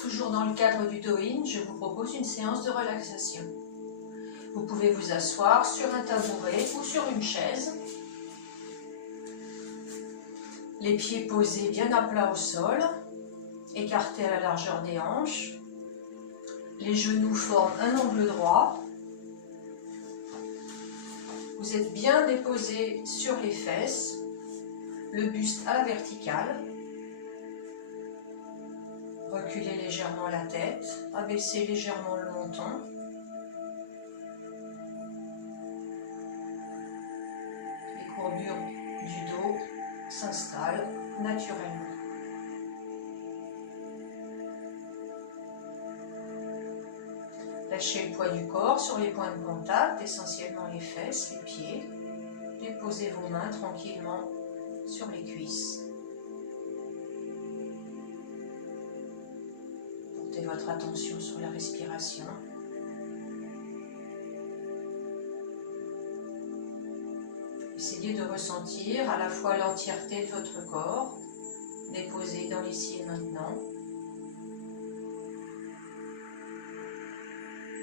Toujours dans le cadre du Do-In, je vous propose une séance de relaxation. Vous pouvez vous asseoir sur un tabouret ou sur une chaise. Les pieds posés bien à plat au sol, écartés à la largeur des hanches. Les genoux forment un angle droit. Vous êtes bien déposé sur les fesses, le buste à la verticale. Reculez légèrement la tête, abaissez légèrement le menton. Les courbures du dos s'installent naturellement. Lâchez le poids du corps sur les points de contact, essentiellement les fesses, les pieds. Déposez vos mains tranquillement sur les cuisses. Portez votre attention sur la respiration. Essayez de ressentir à la fois l'entièreté de votre corps, déposé dans l'ici et maintenant,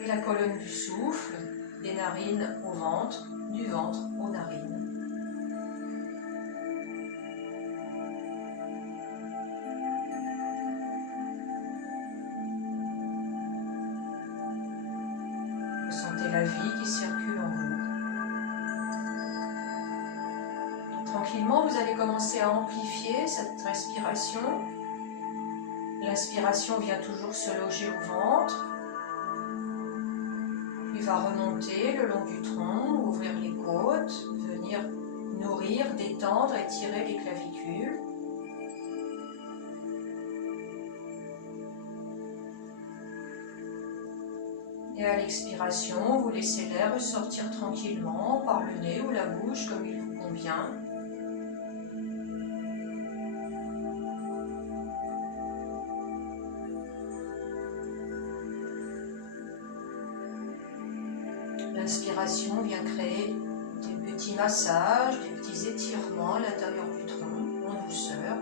et la colonne du souffle, des narines au ventre, du ventre aux narines. Ressentez la vie qui circule en vous. Tranquillement, vous allez commencer à amplifier cette respiration. L'inspiration vient toujours se loger au ventre. Il va remonter le long du tronc, ouvrir les côtes, venir nourrir, détendre, étirer les clavicules. Et à l'expiration, vous laissez l'air ressortir tranquillement par le nez ou la bouche comme il vous convient. L'inspiration vient créer des petits massages, des petits étirements à l'intérieur du tronc, en douceur.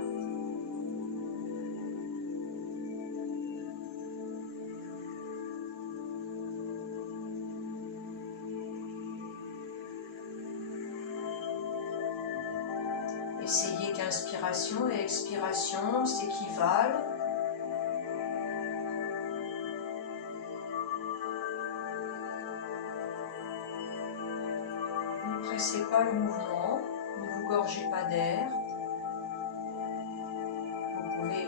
Essayez qu'inspiration et expiration s'équivalent. Ne pressez pas le mouvement, ne vous gorgez pas d'air. Vous pouvez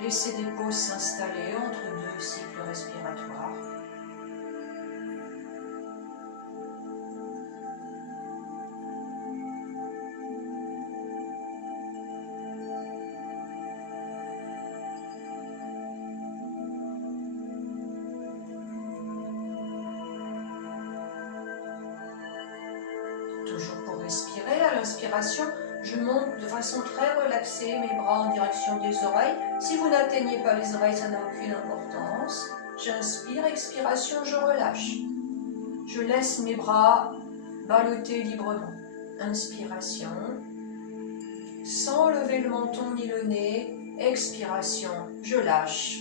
laisser des pauses s'installer entre deux cycles respiratoires. Toujours pour respirer, à l'inspiration, je monte de façon très relaxée mes bras en direction des oreilles. Si vous n'atteignez pas les oreilles, ça n'a aucune importance. J'inspire, expiration, je relâche. Je laisse mes bras ballotter librement. Inspiration, sans lever le menton ni le nez. Expiration, je lâche.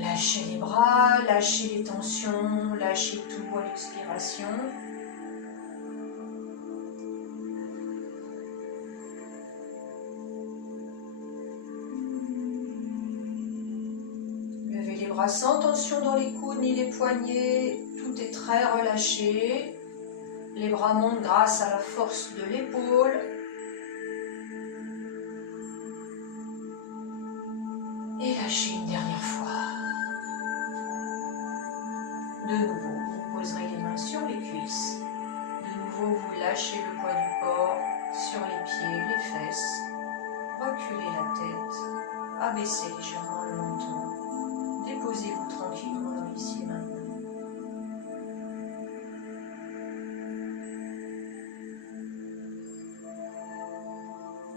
Lâchez les bras, lâchez les tensions, lâchez tout à l'expiration. Levez les bras sans tension dans les coudes ni les poignets, tout est très relâché. Les bras montent grâce à la force de l'épaule. Et lâchez une dernière fois. De nouveau, vous poserez les mains sur les cuisses. De nouveau, vous lâchez le poids du corps sur les pieds, les fesses. Reculez la tête. Abaissez légèrement le menton. Déposez-vous tranquillement dans l'ici et maintenant.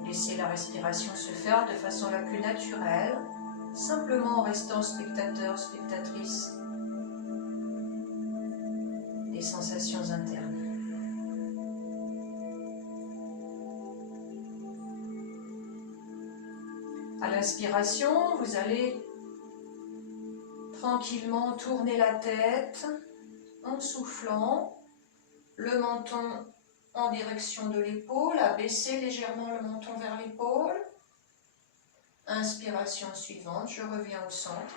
Laissez la respiration se faire de façon la plus naturelle, simplement en restant spectateur, spectatrice des sensations internes. À l'inspiration, vous allez tranquillement tourner la tête en soufflant, le menton en direction de l'épaule, abaisser légèrement le menton vers l'épaule. Inspiration suivante, je reviens au centre.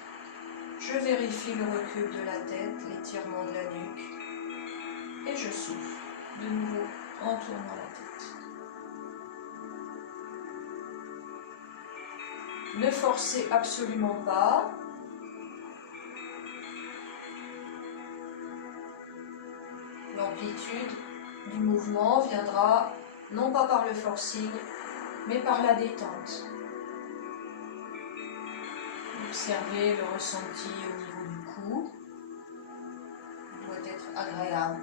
Je vérifie le recul de la tête, l'étirement de la nuque. Et je souffle de nouveau en tournant la tête. Ne forcez absolument pas. L'amplitude du mouvement viendra non pas par le forcing, mais par la détente. Observez le ressenti au niveau du cou. Il doit être agréable.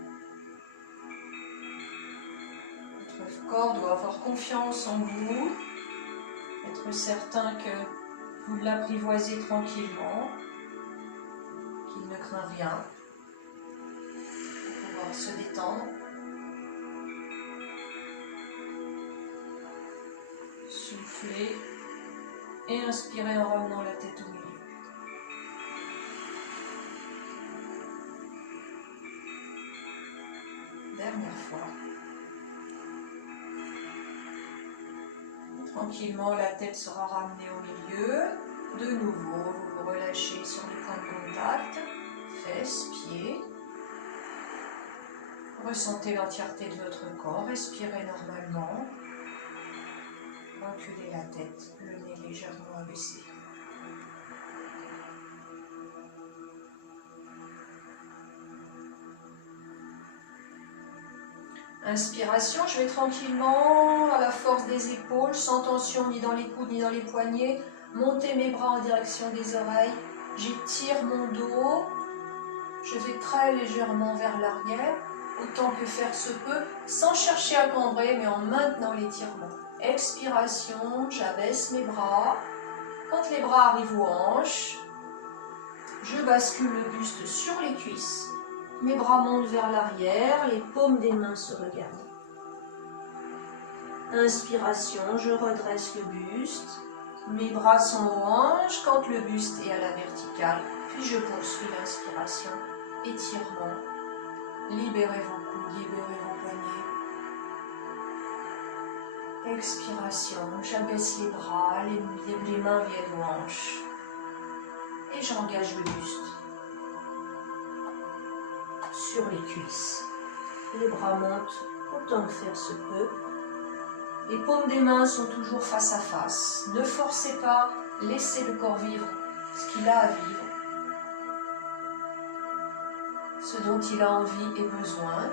Votre corps doit avoir confiance en vous, être certain que vous l'apprivoisez tranquillement, qu'il ne craint rien, pour pouvoir se détendre. Soufflez et inspirez en ramenant la tête au milieu. Dernière fois. Tranquillement, la tête sera ramenée au milieu. De nouveau, vous vous relâchez sur les points de contact, fesses, pieds. Ressentez l'entièreté de votre corps, respirez normalement. Reculez la tête, le nez légèrement abaissé. Inspiration, je vais tranquillement, à la force des épaules, sans tension ni dans les coudes ni dans les poignets, monter mes bras en direction des oreilles. J'étire mon dos, je vais très légèrement vers l'arrière, autant que faire se peut, sans chercher à cambrer, mais en maintenant l'étirement. Expiration, j'abaisse mes bras. Quand les bras arrivent aux hanches, je bascule le buste sur les cuisses. Mes bras montent vers l'arrière, les paumes des mains se regardent. Inspiration, je redresse le buste. Mes bras sont aux hanches quand le buste est à la verticale. Puis je poursuis l'inspiration. Étirement. Libérez vos coudes, libérez vos poignets. Expiration, j'abaisse les bras, les mains viennent aux hanches. Et j'engage le buste sur les cuisses. Les bras montent autant que faire se peut. Les paumes des mains sont toujours face à face. Ne forcez pas, laissez le corps vivre ce qu'il a à vivre, ce dont il a envie et besoin.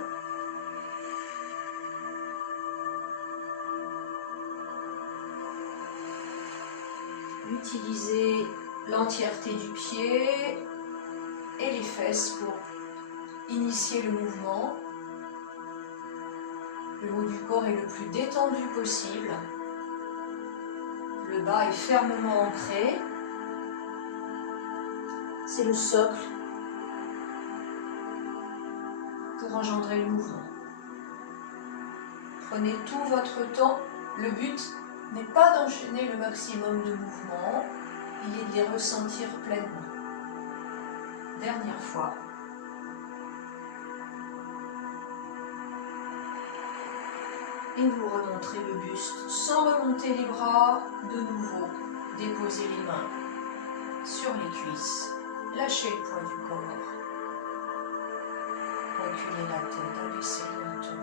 Utilisez l'entièreté du pied et les fesses pour initier le mouvement. Le haut du corps est le plus détendu possible. Le bas est fermement ancré. C'est le socle pour engendrer le mouvement. Prenez tout votre temps. Le but n'est pas d'enchaîner le maximum de mouvements, il est de les ressentir pleinement. Dernière fois. Et vous remontrez le buste sans remonter les bras. De nouveau, déposez les mains sur les cuisses. Lâchez le poids du corps. Reculez la tête, abaissez le menton.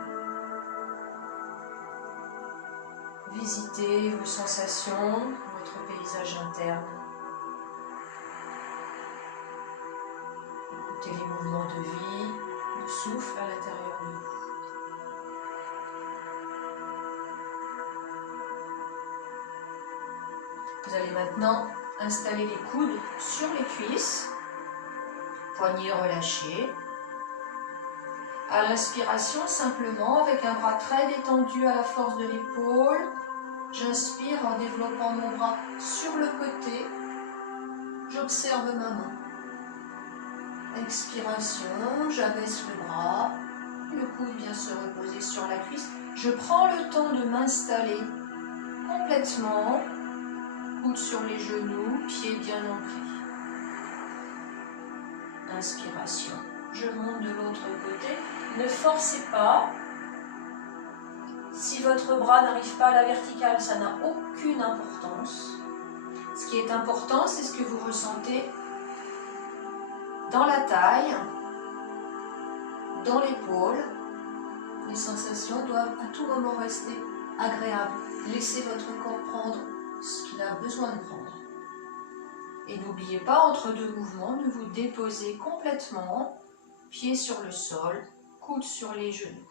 Visitez vos sensations, votre paysage interne. Écoutez les mouvements de vie, le souffle à l'intérieur de vous. Vous allez maintenant installer les coudes sur les cuisses, poignets relâchés. À l'inspiration, simplement, avec un bras très détendu à la force de l'épaule, j'inspire en développant mon bras sur le côté. J'observe ma main. Expiration, j'abaisse le bras. Le coude vient se reposer sur la cuisse. Je prends le temps de m'installer complètement coude sur les genoux, pieds bien ancrés. Inspiration. Je monte de l'autre côté. Ne forcez pas. Si votre bras n'arrive pas à la verticale, ça n'a aucune importance. Ce qui est important, c'est ce que vous ressentez dans la taille, dans l'épaule. Les sensations doivent à tout moment rester agréables. Laissez votre corps prendre ce qu'il a besoin de prendre. Et n'oubliez pas, entre deux mouvements, de vous déposer complètement, pieds sur le sol, coudes sur les genoux.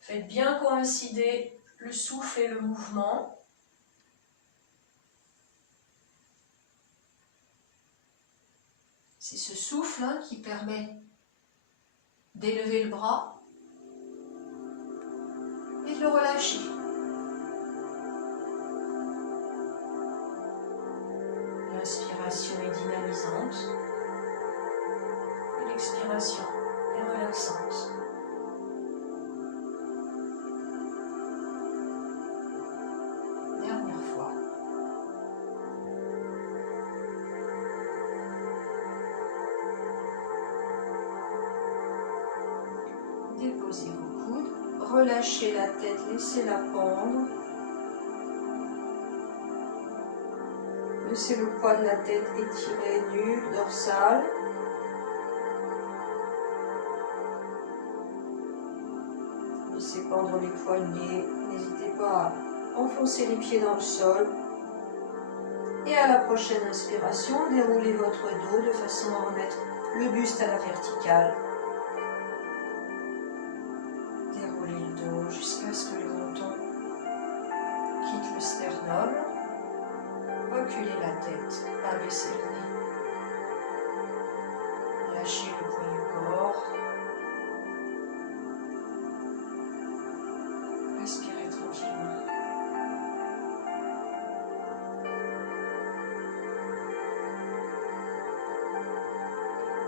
Faites bien coïncider le souffle et le mouvement. C'est ce souffle qui permet d'élever le bras et de le relâcher. L'inspiration est dynamisante et l'expiration est relaxante. Dernière fois. Déposez vos coudes, relâchez la tête, laissez-la pendre. Laissez le poids de la tête étiré, nuque, dorsale. Laissez pendre les poignets. N'hésitez pas à enfoncer les pieds dans le sol. Et à la prochaine inspiration, déroulez votre dos de façon à remettre le buste à la verticale. Déroulez le dos jusqu'à ce que le menton quitte le sternum. Reculez la tête, abaissez le nez. Lâchez le poids du corps. Respirez tranquillement.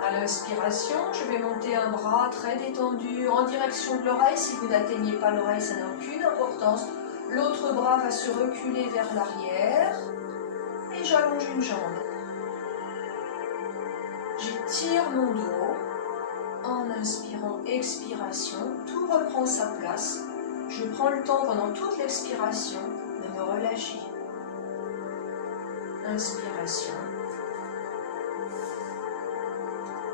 À l'inspiration, je vais monter un bras très détendu en direction de l'oreille. Si vous n'atteignez pas l'oreille, ça n'a aucune importance. L'autre bras va se reculer vers l'arrière. Et j'allonge une jambe. J'étire mon dos. En inspirant, expiration, tout reprend sa place. Je prends le temps pendant toute l'expiration de me relâcher. Inspiration.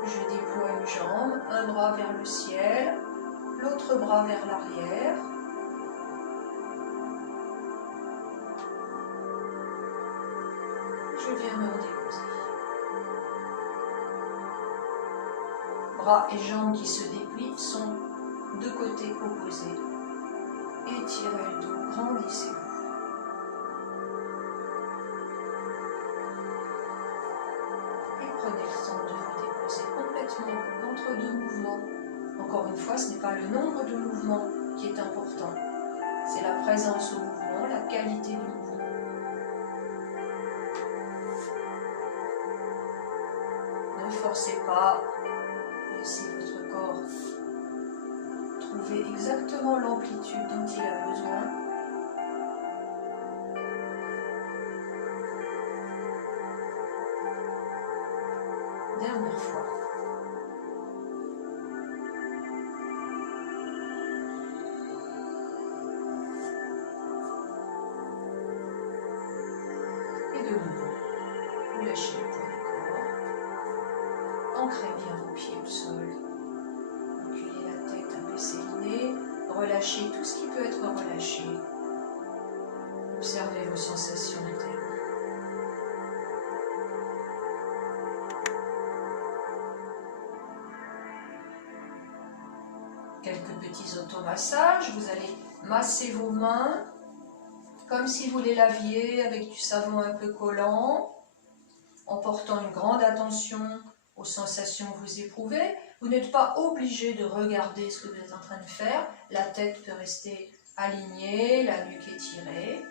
Je déploie une jambe, un bras vers le ciel, l'autre bras vers l'arrière. Je viens me redéposer. Bras et jambes qui se déplient sont de côtés opposés. Étirez le dos, grandissez-vous. Et prenez le temps de vous déposer complètement entre deux mouvements. Encore une fois, ce n'est pas le nombre de mouvements qui est important. C'est la présence au mouvement, la qualité du mouvement. Ne forcez pas, laissez votre corps trouver exactement l'amplitude dont il a besoin. Dernière fois. Et de nouveau, vous lâchez le poids du corps. Ancrez bien vos pieds au sol. Reculez la tête, abaissez le nez. Relâchez tout ce qui peut être relâché. Observez vos sensations internes. Quelques petits automassages. Vous allez masser vos mains comme si vous les laviez avec du savon un peu collant, en portant une grande attention aux sensations que vous éprouvez. Vous n'êtes pas obligé de regarder ce que vous êtes en train de faire. La tête peut rester alignée, la nuque étirée.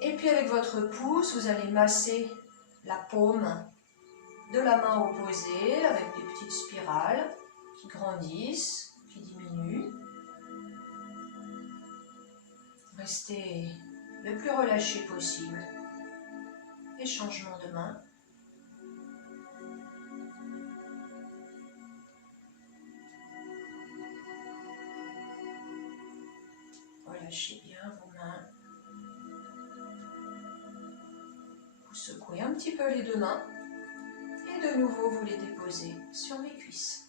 Et puis avec votre pouce, vous allez masser la paume de la main opposée avec des petites spirales qui grandissent, qui diminuent. Restez le plus relâché possible. Et changement de main. Relâchez bien vos mains. Vous secouez un petit peu les deux mains. Et de nouveau, vous les déposez sur les cuisses.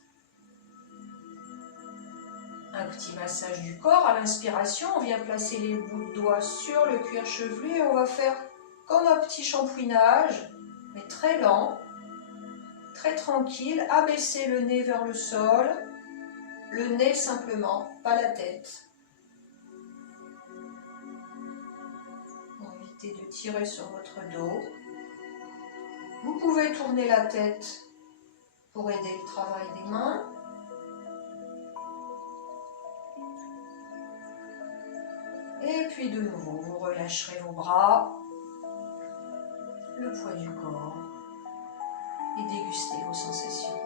Un petit massage du corps. À l'inspiration, on vient placer les bouts de doigts sur le cuir chevelu et on va faire comme un petit shampouinage, mais très lent, très tranquille. Abaisser le nez vers le sol, le nez simplement, pas la tête. Pour éviter de tirer sur votre dos. Vous pouvez tourner la tête pour aider le travail des mains. Et puis de nouveau, vous relâcherez vos bras, le poids du corps et dégustez vos sensations.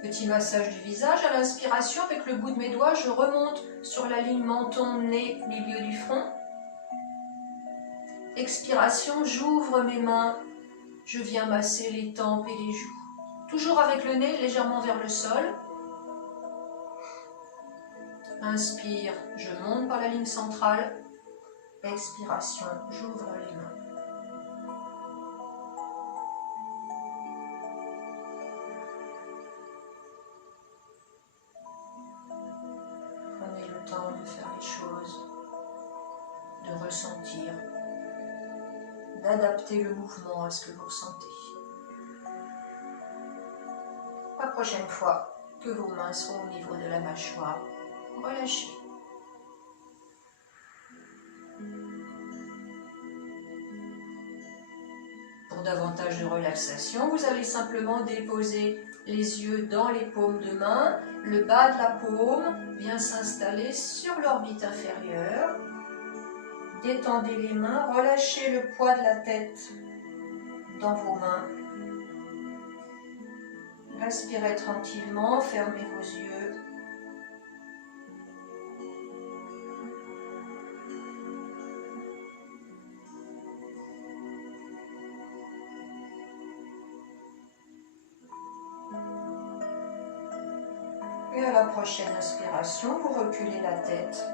Petit massage du visage. À l'inspiration, avec le bout de mes doigts, je remonte sur la ligne menton, nez, milieu du front. Expiration, j'ouvre mes mains. Je viens masser les tempes et les joues. Toujours avec le nez légèrement vers le sol. Inspire, je monte par la ligne centrale. Expiration, j'ouvre les mains. Prenez le temps de faire les choses, de ressentir, d'adapter le mouvement à ce que vous ressentez. La prochaine fois que vos mains seront au niveau de la mâchoire, relâchez. Pour davantage de relaxation, vous allez simplement déposer les yeux dans les paumes de main. Le bas de la paume vient s'installer sur l'orbite inférieure. Détendez les mains, relâchez le poids de la tête dans vos mains. Respirez tranquillement, fermez vos yeux. Et à la prochaine inspiration, vous reculez la tête,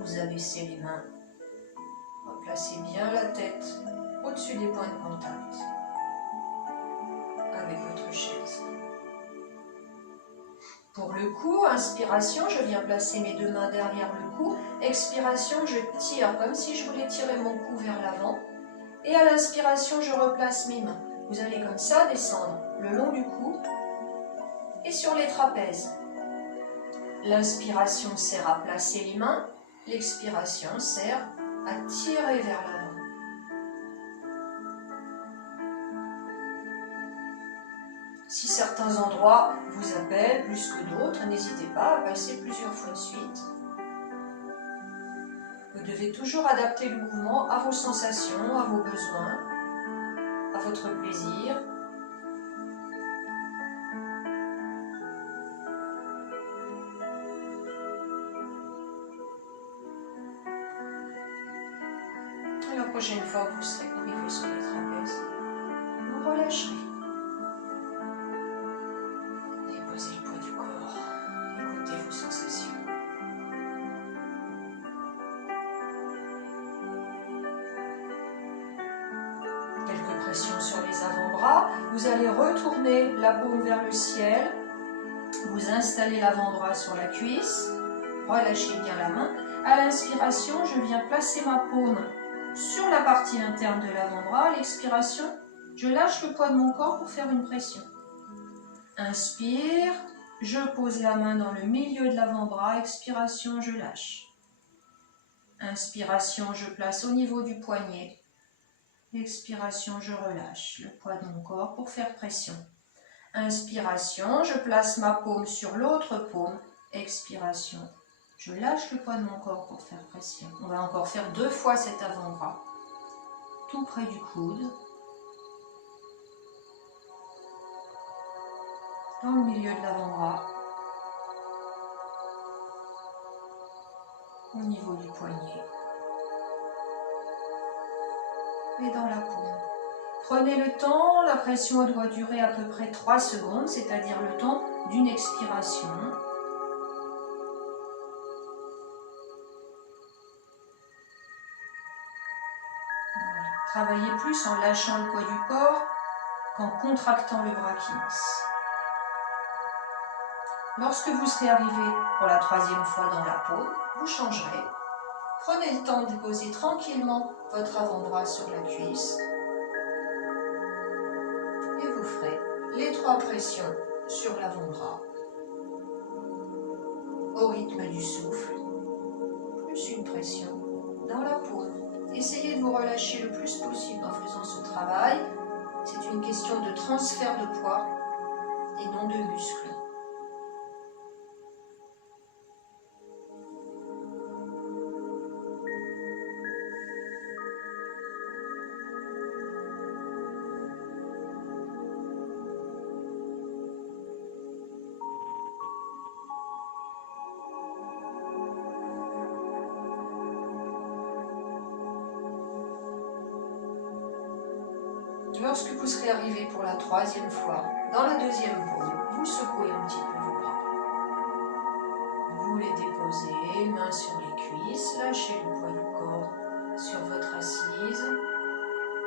vous abaissez les mains. Placez bien la tête au-dessus des points de contact avec votre chaise. Pour le cou, inspiration, je viens placer mes deux mains derrière le cou. Expiration, je tire comme si je voulais tirer mon cou vers l'avant. Et à l'inspiration, je replace mes mains. Vous allez comme ça descendre le long du cou et sur les trapèzes. L'inspiration sert à placer les mains. L'expiration sert à tirer vers l'avant. Si certains endroits vous appellent plus que d'autres, n'hésitez pas à passer plusieurs fois de suite. Vous devez toujours adapter le mouvement à vos sensations, à vos besoins, à votre plaisir. Et la prochaine fois que vous serez arrivé sur les trapèzes, vous relâcherez. Déposez le poids du corps. Écoutez vos sensations. Quelques pressions sur les avant-bras. Vous allez retourner la paume vers le ciel. Vous installez l'avant-bras sur la cuisse. Relâchez bien la main. À l'inspiration, je viens placer ma paume sur la partie interne de l'avant-bras. À l'expiration, je lâche le poids de mon corps pour faire une pression. Inspire, je pose la main dans le milieu de l'avant-bras. Expiration, je lâche. Inspiration, je place au niveau du poignet. Expiration, je relâche le poids de mon corps pour faire pression. Inspiration, je place ma paume sur l'autre paume. Expiration, je lâche le poids de mon corps pour faire pression. On va encore faire 2 fois cet avant-bras. Tout près du coude. dans le milieu de l'avant-bras, au niveau du poignet et dans la paume. Prenez le temps, la pression doit durer à peu près 3 secondes, c'est-à-dire le temps d'une expiration. Voilà. Travaillez plus en lâchant le poids du corps qu'en contractant le brachiens. Lorsque vous serez arrivé pour la 3e fois dans la paume, vous changerez. Prenez le temps de déposer tranquillement votre avant-bras sur la cuisse. Et vous ferez les 3 pressions sur l'avant-bras. Au rythme du souffle, plus une pression dans la paume. Essayez de vous relâcher le plus possible en faisant ce travail. C'est une question de transfert de poids et non de muscles. Lorsque vous serez arrivé pour la 3e fois, dans la 2e paume, vous secouez un petit peu vos bras. Vous les déposez, mains sur les cuisses, lâchez le poids du corps sur votre assise.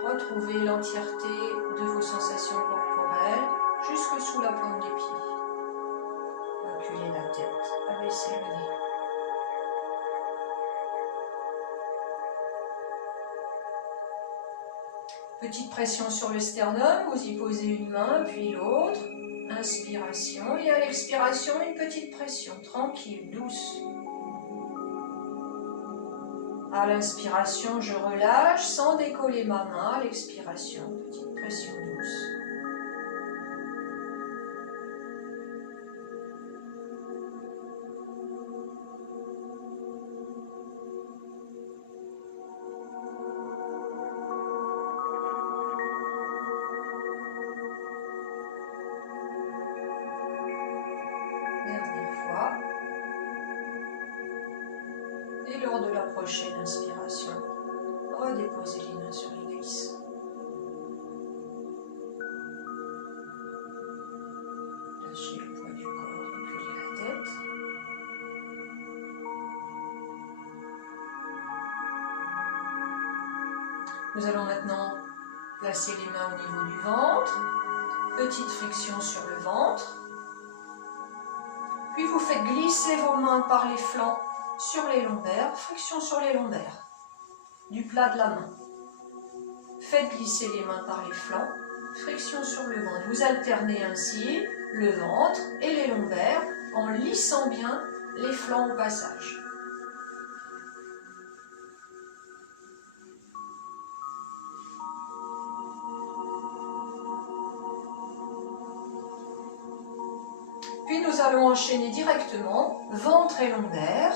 Retrouvez l'entièreté de vos sensations corporelles jusque sous la paume des pieds. Reculez la tête, abaissez le nez. Petite pression sur le sternum, vous y posez une main puis l'autre. Inspiration et à l'expiration, une petite pression, tranquille, douce. À l'inspiration, je relâche sans décoller ma main. À l'expiration, petite pression douce. Et lors de la prochaine inspiration, redéposez les mains sur les cuisses. Lâchez le poids du corps, reculez la tête. Nous allons maintenant placer les mains au niveau du ventre. Petite friction sur le ventre. Puis vous faites glisser vos mains par les flancs sur les lombaires, friction sur les lombaires, du plat de la main. Faites glisser les mains par les flancs, friction sur le ventre. Vous alternez ainsi le ventre et les lombaires en lissant bien les flancs au passage. Puis nous allons enchaîner directement ventre et lombaires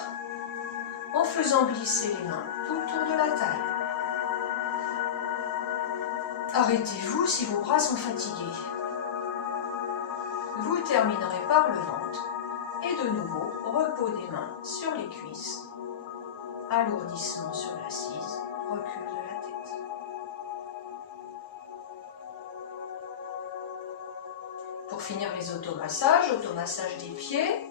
en faisant glisser les mains tout autour de la taille. Arrêtez-vous si vos bras sont fatigués. Vous terminerez par le ventre et de nouveau repos des mains sur les cuisses, alourdissement sur l'assise, recul de la tête. Pour finir les automassages des pieds.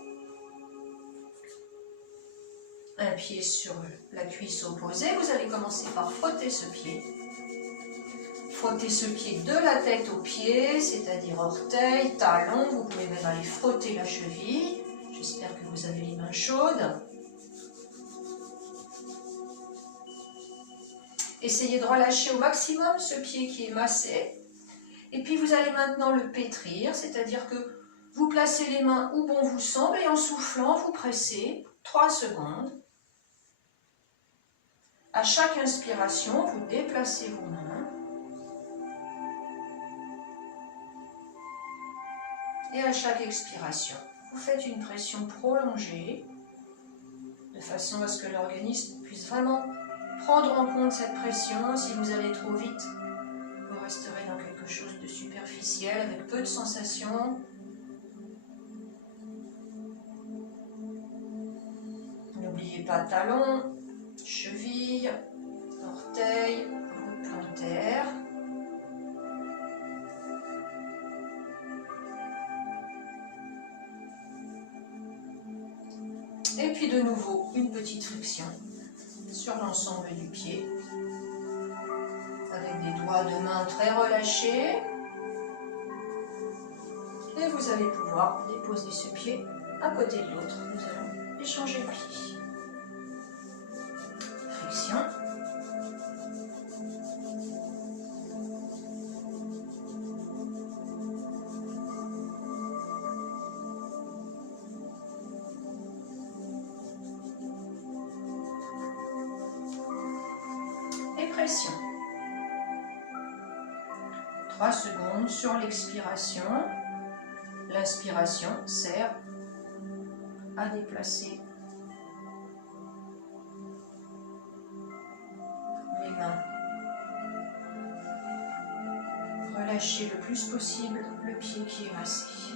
Un pied sur la cuisse opposée, vous allez commencer par frotter ce pied. Frottez ce pied de la tête aux pieds, c'est-à-dire orteils, talons. Vous pouvez même aller frotter la cheville. J'espère que vous avez les mains chaudes. Essayez de relâcher au maximum ce pied qui est massé. Et puis vous allez maintenant le pétrir, c'est-à-dire que vous placez les mains où bon vous semble et en soufflant, vous pressez 3 secondes. À chaque inspiration, vous déplacez vos mains. Et à chaque expiration, vous faites une pression prolongée, de façon à ce que l'organisme puisse vraiment prendre en compte cette pression. Si vous allez trop vite, vous resterez dans quelque chose de superficiel, avec peu de sensations. bas talons, chevilles, orteils, route plantaire. Et puis de nouveau, une petite flexion sur l'ensemble du pied, avec des doigts de main très relâchés. Et vous allez pouvoir déposer ce pied à côté de l'autre. Nous allons échanger de pied. Flexion. Et pression. 3 secondes sur l'expiration. L'inspiration sert à déplacer les mains. Relâchez le plus possible le pied qui est massé.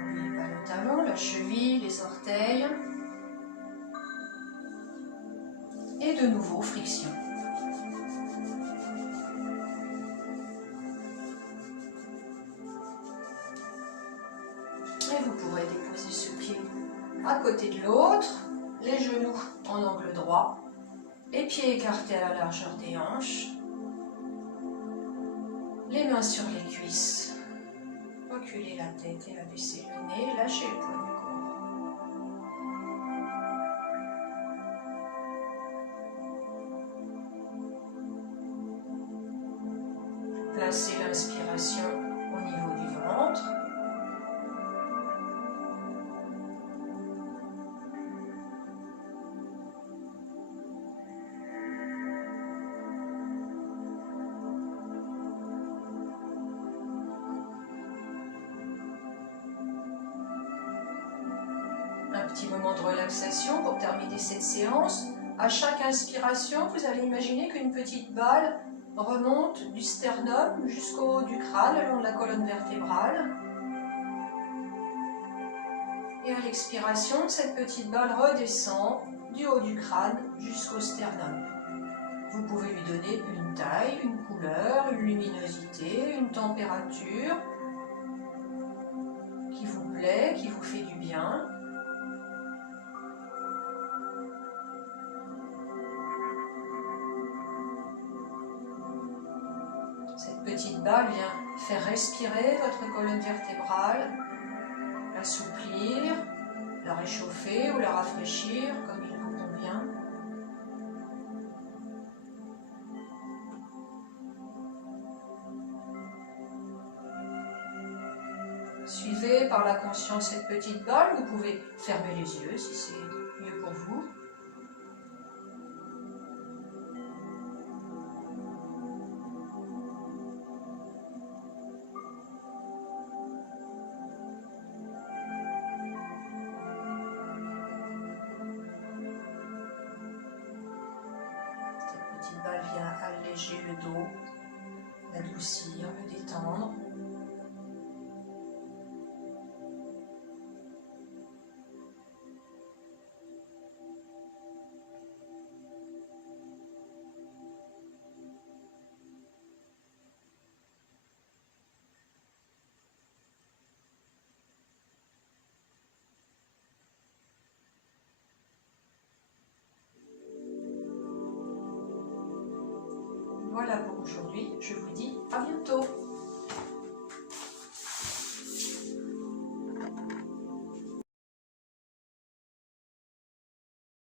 N'oubliez pas le talon, la cheville, les orteils. Et de nouveau, friction. Et vous pourrez déposer ce pied à côté de l'autre, les genoux en angle droit, les pieds écartés à la largeur des hanches, les mains sur les cuisses, reculez la tête et abaissez le nez, lâchez le poids du corps. Placez l'inspiration au niveau du ventre. Un petit moment de relaxation pour terminer cette séance. À chaque inspiration, vous allez imaginer qu'une petite balle remonte du sternum jusqu'au haut du crâne, le long de la colonne vertébrale. Et à l'expiration, cette petite balle redescend du haut du crâne jusqu'au sternum. Vous pouvez lui donner une taille, une couleur, une luminosité, une température qui vous plaît, qui vous fait du bien. Cette petite balle vient faire respirer votre colonne vertébrale, l'assouplir, la réchauffer ou la rafraîchir comme il vous convient. Suivez par la conscience cette petite balle. Vous pouvez fermer les yeux si c'est mieux pour vous. Cette petite balle vient alléger le dos, l'adoucir, le détendre. Voilà pour aujourd'hui, je vous dis à bientôt.